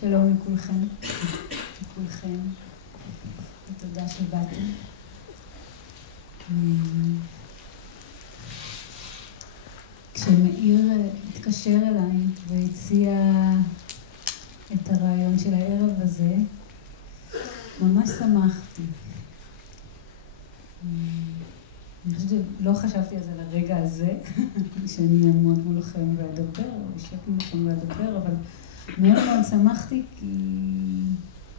שלום לכולכם, לכולכם, ותודה שבאתם. כשמאיר התקשר אליי והציע את הרעיון של הערב הזה, ממש שמחתי. אני חושבת שלא חשבתי על זה לרגע הזה, שאני אעמוד מולכם ואדבר, או אשב מולכם ואדבר, אבל מאוד מאוד שמחתי, כי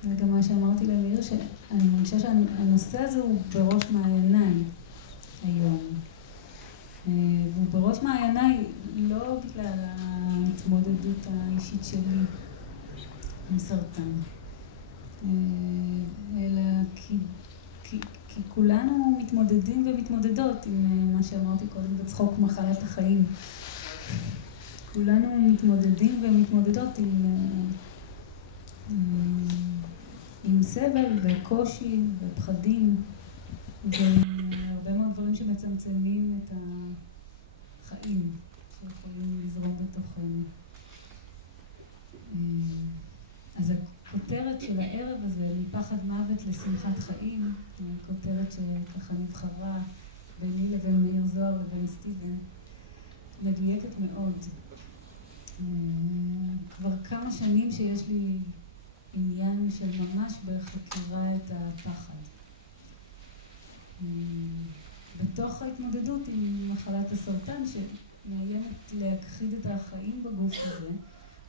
זה גם מה שאמרתי למאיר, שאני מרגישה שהנושא הזה הוא בראש מעייניי היום. והוא בראש מעייניי לא בגלל ההתמודדות האישית שלי עם סרטן, אלא כי כולנו מתמודדים ומתמודדות עם מה שאמרתי קודם בצחוק מחלת החיים. כולנו מתמודדים ומתמודדות עם סבל וקושי ופחדים והרבה מאוד דברים שמצמצמים את החיים שיכולים לזרום בתוכנו. אז הכותרת של הערב הזה, מפחד מוות לשמחת חיים, כותרת שככה נבחרה ביני לבין מאיר זוהר לבין סטיבן, מדויקת מאוד. כבר כמה שנים שיש לי עניין של ממש בחקירה את הפחד. בתוך ההתמודדות עם מחלת הסרטן שמאיימת להכחיד את החיים בגוף הזה,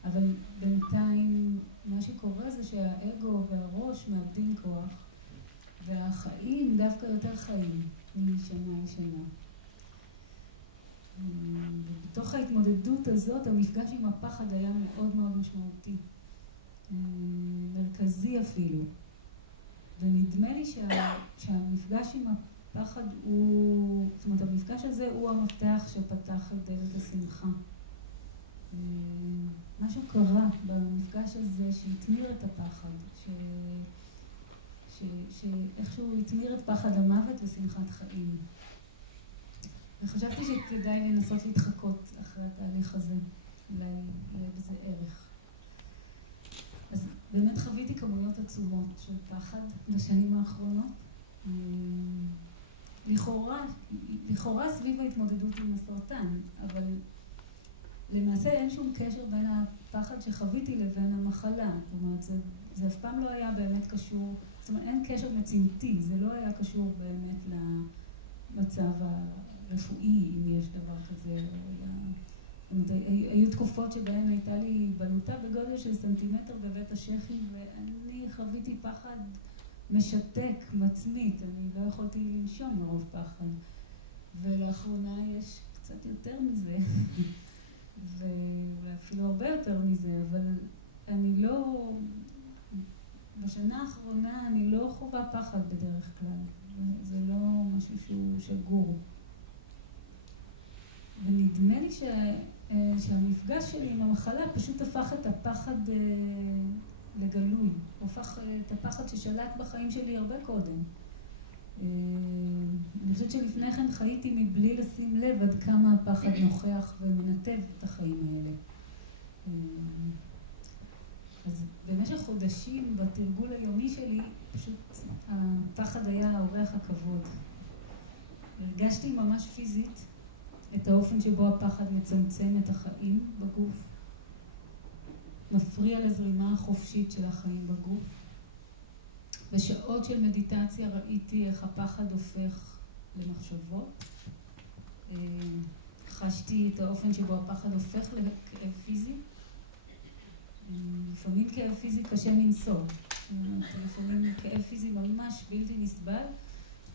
אבל בינתיים מה שקורה זה שהאגו והראש מאבדים כוח, והחיים דווקא יותר חיים משנה לשנה. בתוך ההתמודדות הזאת, המפגש עם הפחד היה מאוד מאוד משמעותי, מרכזי אפילו. ונדמה לי שהמפגש עם הפחד הוא, זאת אומרת, המפגש הזה הוא המפתח שפתח את דלת השמחה. משהו קרה במפגש הזה שהתמיר את הפחד, שאיכשהו התמיר את פחד המוות ושמחת חיים. וחשבתי שכדאי לנסות להתחקות אחרי התהליך הזה, אולי יהיה בזה ערך. אז באמת חוויתי כמויות עצומות של פחד בשנים האחרונות. לכאורה סביב ההתמודדות עם הסרטן, אבל למעשה אין שום קשר בין הפחד שחוויתי לבין המחלה. זאת אומרת, זה אף פעם לא היה באמת קשור, זאת אומרת, אין קשר מציאותי, זה לא היה קשור באמת למצב הרפואי, אם יש דבר כזה. זאת אומרת, היו תקופות שבהן הייתה לי בלוטה בגודל של סנטימטר בבית השכי, ואני חוויתי פחד משתק, מצמית, אני לא יכולתי לנשום מרוב פחד. ולאחרונה יש קצת יותר מזה. ואפילו הרבה יותר מזה, אבל אני לא, בשנה האחרונה אני לא חווה פחד בדרך כלל, זה לא משהו שהוא שגור. ונדמה לי שהמפגש שלי עם המחלה פשוט הפך את הפחד לגלוי, הפך את הפחד ששלט בחיים שלי הרבה קודם. אני חושבת שלפני כן חייתי מבלי לשים לב עד כמה הפחד נוכח ומנתב את החיים האלה. אז במשך חודשים בתרגול היומי שלי, פשוט הפחד היה אורח הכבוד. הרגשתי ממש פיזית את האופן שבו הפחד מצמצם את החיים בגוף, מפריע לזרימה החופשית של החיים בגוף. בשעות של מדיטציה ראיתי איך הפחד הופך למחשבות. חשתי את האופן שבו הפחד הופך לכאב פיזי. לפעמים כאב פיזי קשה מנשוא. לפעמים כאב פיזי ממש בלתי נסבל,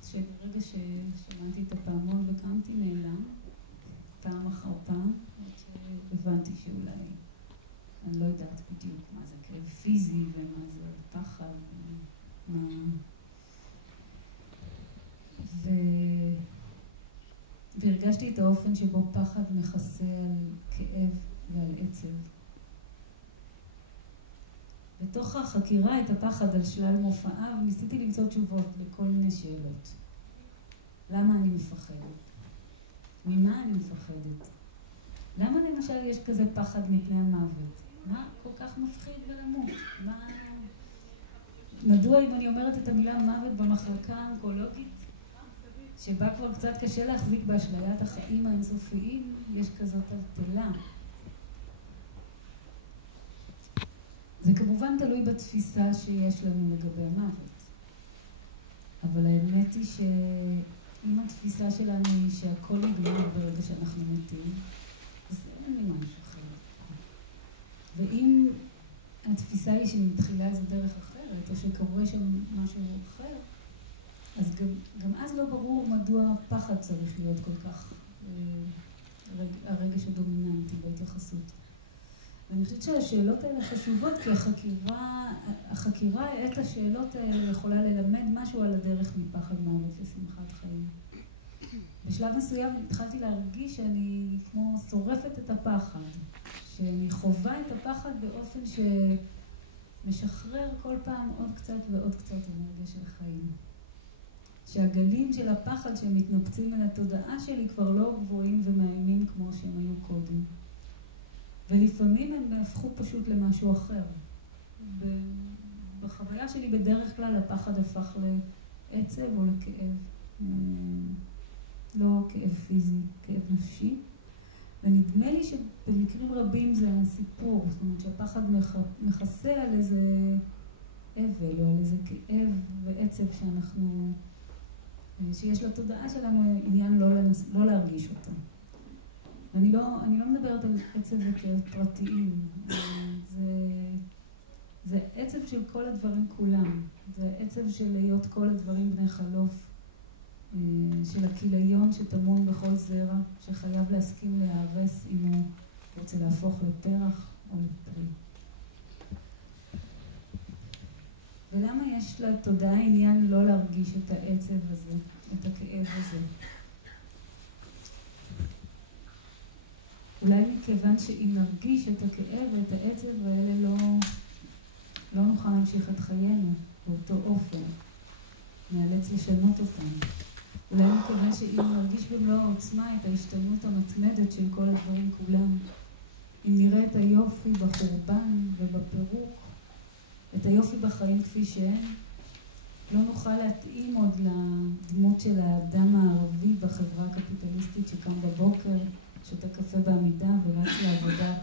שברגע ששמעתי את הפעמון וקמתי נעלם, פעם אחר פעם, הבנתי שאולי אני לא יודעת בדיוק מה זה כאב פיזי ומה זה פחד. והרגשתי את האופן שבו פחד מכסה על כאב ועל עצב. בתוך החקירה את הפחד על שלל מופעיו, ניסיתי למצוא תשובות לכל מיני שאלות. למה אני מפחדת? ממה אני מפחדת? למה למשל יש כזה פחד מפני המוות? מה כל כך מפחיד ולמות? מדוע אם אני אומרת את המילה מוות במחלקה האונקולוגית, שבה כבר קצת קשה להחזיק באשליית החיים האינסופיים, יש כזאת טלטלה. זה כמובן תלוי בתפיסה שיש לנו לגבי המוות. אבל האמת היא שאם התפיסה שלנו היא שהכל נגמר ברגע שאנחנו מתים, אז אין לי משהו אחר. ואם התפיסה היא שמתחילה איזו דרך אחרת, או שקורה שם משהו אחר, אז גם אז לא ברור מדוע הפחד צריך להיות כל כך הרגש הדומיננטי בהתייחסות. ואני חושבת שהשאלות האלה חשובות, כי החקירה את השאלות האלה יכולה ללמד משהו על הדרך מפחד מוות לשמחת חיים. בשלב מסוים התחלתי להרגיש שאני כמו שורפת את הפחד, שאני חווה את הפחד באופן שמשחרר כל פעם עוד קצת ועוד קצת אנרגיה של חיים. שהגלים של הפחד שמתנפצים על התודעה שלי כבר לא גבוהים ומאיימים כמו שהם היו קודם. ולפעמים הם הפכו פשוט למשהו אחר. בחוויה שלי בדרך כלל הפחד הפך לעצב או לכאב. לא כאב פיזי, כאב נפשי. ונדמה לי שבמקרים רבים זה הסיפור. זאת אומרת שהפחד מכסה על איזה אבל או על איזה כאב ועצב שיש לתודעה שלנו עניין לא להרגיש אותו. אני לא מדברת על עצב וכאב פרטיים, זה עצב של כל הדברים כולם, זה עצב של להיות כל הדברים בני חלוף, של הכיליון שטמון בכל זרע, שחייב להסכים להיהרס אם הוא רוצה להפוך לפרח או לפרי. ולמה יש לתודעה עניין לא להרגיש את העצב הזה, את הכאב הזה? אולי מכיוון שאם נרגיש את הכאב ואת העצב האלה לא נוכל להמשיך את חיינו באותו אופן, נאלץ לשנות אותם. אולי מכיוון שאם נרגיש במלוא העוצמה את ההשתנות המתמדת של כל הדברים כולם, אם נראה את היופי בחורבן ובפירוק, את היופי בחיים כפי שהם, לא נוכל להתאים עוד לדמות של האדם הערבי בחברה הקפיטליסטית שקם בבוקר, שותה קפה בעמידה ורץ לעבודה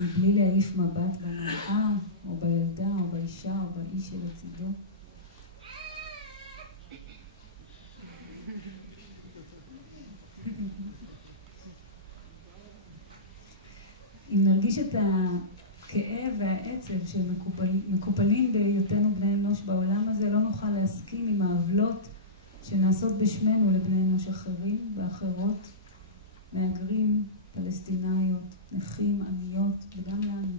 מבלי להעיף מבט במראה, או בילדה, או באישה, או באיש שלצידו. אם נרגיש את הכאב והעצב שמקופלים בהיותנו בני אנוש בעולם הזה, לא נוכל להסכים עם העוולות שנעשות בשמנו לבני אנוש אחרים ואחרות, מהגרים, פלסטינאיות, נכים, עניות וגם לנו.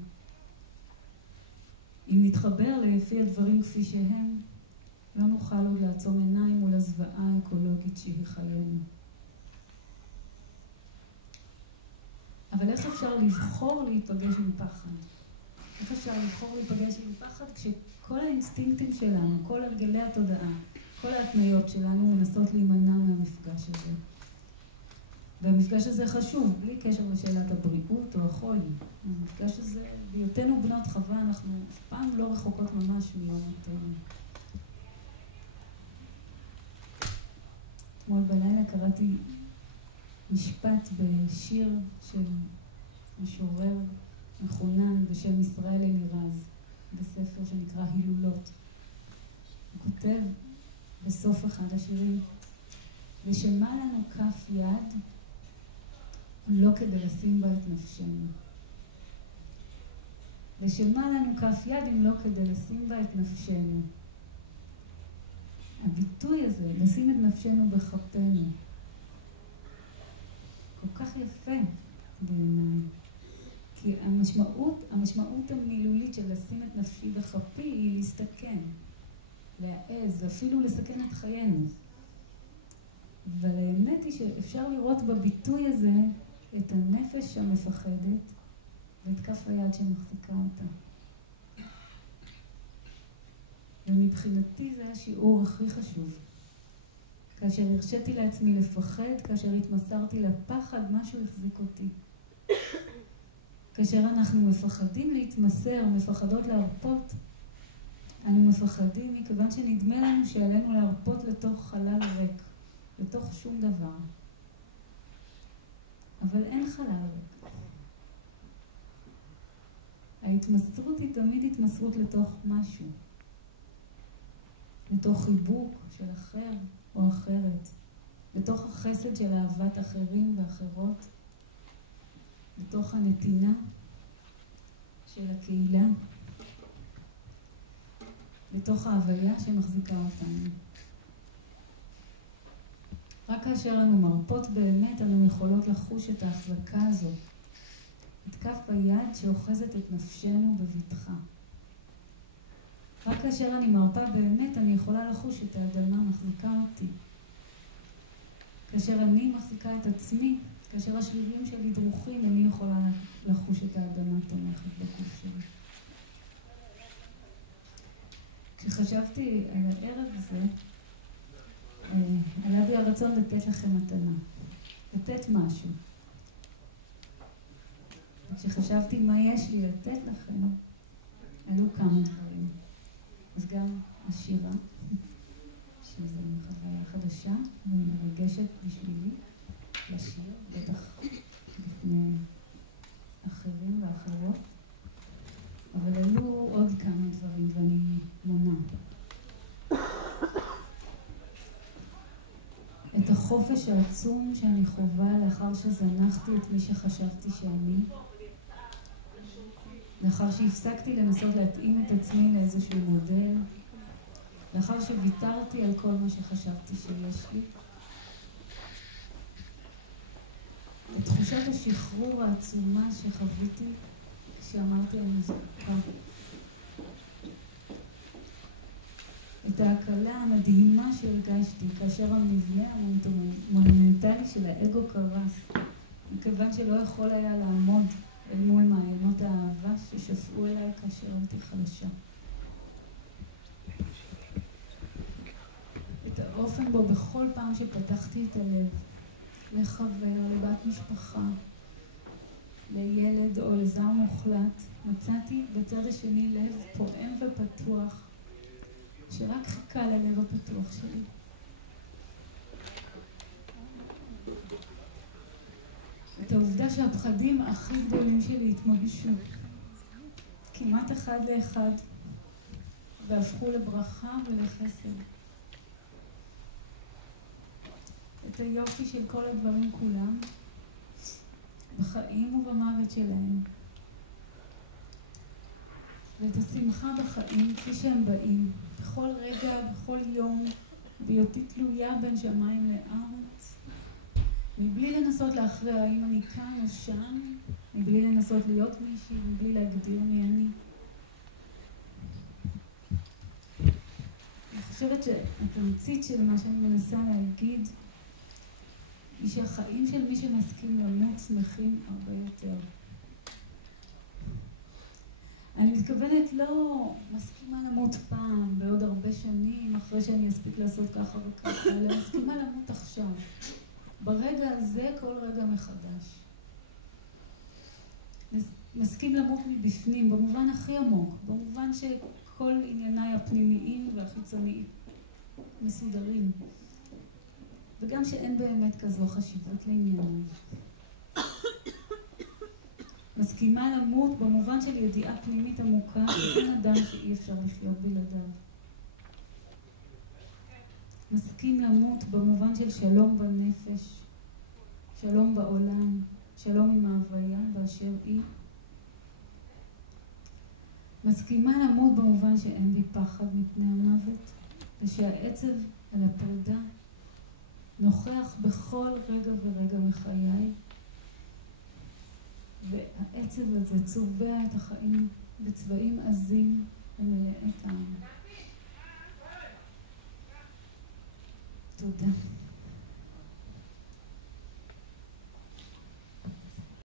אם נתחבר לפי הדברים כפי שהם, לא נוכל עוד לעצום עיניים מול הזוועה האקולוגית שהיא חיינו. אבל איך אפשר לבחור להיפגש עם פחד? איך אפשר לבחור להיפגש עם פחד כשכל האינסטינקטים שלנו, כל הרגלי התודעה, כל ההתניות שלנו מנסות להימנע מהמפגש הזה? והמפגש הזה חשוב, בלי קשר לשאלת הבריאות או החולי. המפגש הזה, בהיותנו בנות חווה, אנחנו אף פעם לא רחוקות ממש מיום מותנו. אתמול בלילה קראתי משפט בשיר של משורר מחונן בשם ישראל אלירז, בספר שנקרא הילולות. הוא כותב בסוף אחד השירים, ושמה לנו כף יד לא כדי לשים בה את נפשנו. ושמה לנו כף יד אם לא כדי לשים בה את נפשנו. הביטוי הזה, לשים את נפשנו בכפנו, כל כך יפה בעיניי. כי המשמעות המילולית של לשים את נפשי בכפי היא להסתכן, להעז, אפילו לסכן את חיינו. אבל האמת היא שאפשר לראות בביטוי הזה את הנפש המפחדת ואת כף היד שמחזיקה אותה. ומבחינתי זה השיעור הכי חשוב. כאשר הרשיתי לעצמי לפחד, כאשר התמסרתי לפחד, משהו החזיק אותי. כאשר אנחנו מפחדים להתמסר, מפחדות להרפות, אנו מפחדים מכיוון שנדמה לנו שעלינו להרפות לתוך חלל ריק, לתוך שום דבר. אבל אין חלל ריק. ההתמסרות היא תמיד התמסרות לתוך משהו. לתוך חיבוק של אחר או אחרת. לתוך החסד של אהבת אחרים ואחרות. לתוך הנתינה של הקהילה. לתוך ההוויה שמחזיקה אותנו. רק כאשר אנו מרפות באמת, אנו יכולות לחוש את ההחזקה הזו. את כף היד שאוחזת את נפשנו בבטחה. רק כאשר אני מרפה באמת, אני יכולה לחוש את האדמה מחזיקה אותי. כאשר אני מחזיקה את עצמי, כאשר השרירים שלי דרוכים, אני יכולה לחוש את האדמה תומכת בגוף שלי. כשחשבתי על הערב הזה, עלה בי הרצון לתת לכם מתנה. לתת משהו. וכשחשבתי מה יש לי לתת לכם, עלו כמה דברים. אז גם השירה, שזו חוויה חדשה ומרגשת בשבילי, לשיר, בטח לפני אחרים ואחרות. אבל עלו עוד כמה דברים ואני מונה. את החופש העצום שאני חווה לאחר שזנחתי את מי שחשבתי שאני. לאחר שהפסקתי לנסות להתאים את עצמי לאיזשהו מודל. לאחר שוויתרתי על כל מה שחשבתי שיש לי. את תחושת השחרור העצומה שחוויתי כשאמרתי אני זקוקה. את ההקלה המדהימה שהרגשתי כאשר המבנה המונומנטלי של האגו קרס, מכיוון שלא יכול היה לעמוד אל מול מעיינות האהבה ששפעו אליי כאשר הייתי חלשה. את האופן בו בכל פעם שפתחתי את הלב, לחבר, לבת משפחה, לילד או לזר מוחלט, מצאתי בצד השני לב פועם ופתוח, שרק חיכה ללב הפתוח שלי. את העובדה שהפחדים הכי גדולים שלי התממשו, כמעט אחד לאחד, והפכו לברכה ולחסד. את היופי של כל הדברים כולם, בחיים ובמוות שלהם. ואת השמחה בחיים כפי שהם באים, בכל רגע, בכל יום, בהיותי תלויה בין שמיים לארץ, מבלי לנסות להכריע האם אני כאן או שם, מבלי לנסות להיות מישהי, מבלי להגדיר מי אני. אני חושבת שהתמצית של מה שאני מנסה להגיד, היא שהחיים של מי שמסכים למות שמחים הרבה יותר. אני מתכוונת לא מסכימה למות פעם, בעוד הרבה שנים, אחרי שאני אספיק לעשות ככה וככה, אלא מסכימה למות עכשיו. ברגע הזה כל רגע מחדש. מסכים למות מבפנים, במובן הכי עמוק, במובן שכל ענייניי הפנימיים והחיצוניים מסודרים. וגם שאין באמת כזו חשיבות לעניינים. מסכימה למות במובן של ידיעה פנימית עמוקה, אין אדם שאי אפשר לחיות בלעדיו. מסכים למות במובן של שלום בנפש, שלום בעולם, שלום עם ההוויה באשר היא. מסכימה למות במובן שאין בי פחד מפני המוות, ושהעצב על הפרידה נוכח בכל רגע ורגע מחיי, והעצב הזה צובע את החיים בצבעים עזים ומלאי טעם. תודה.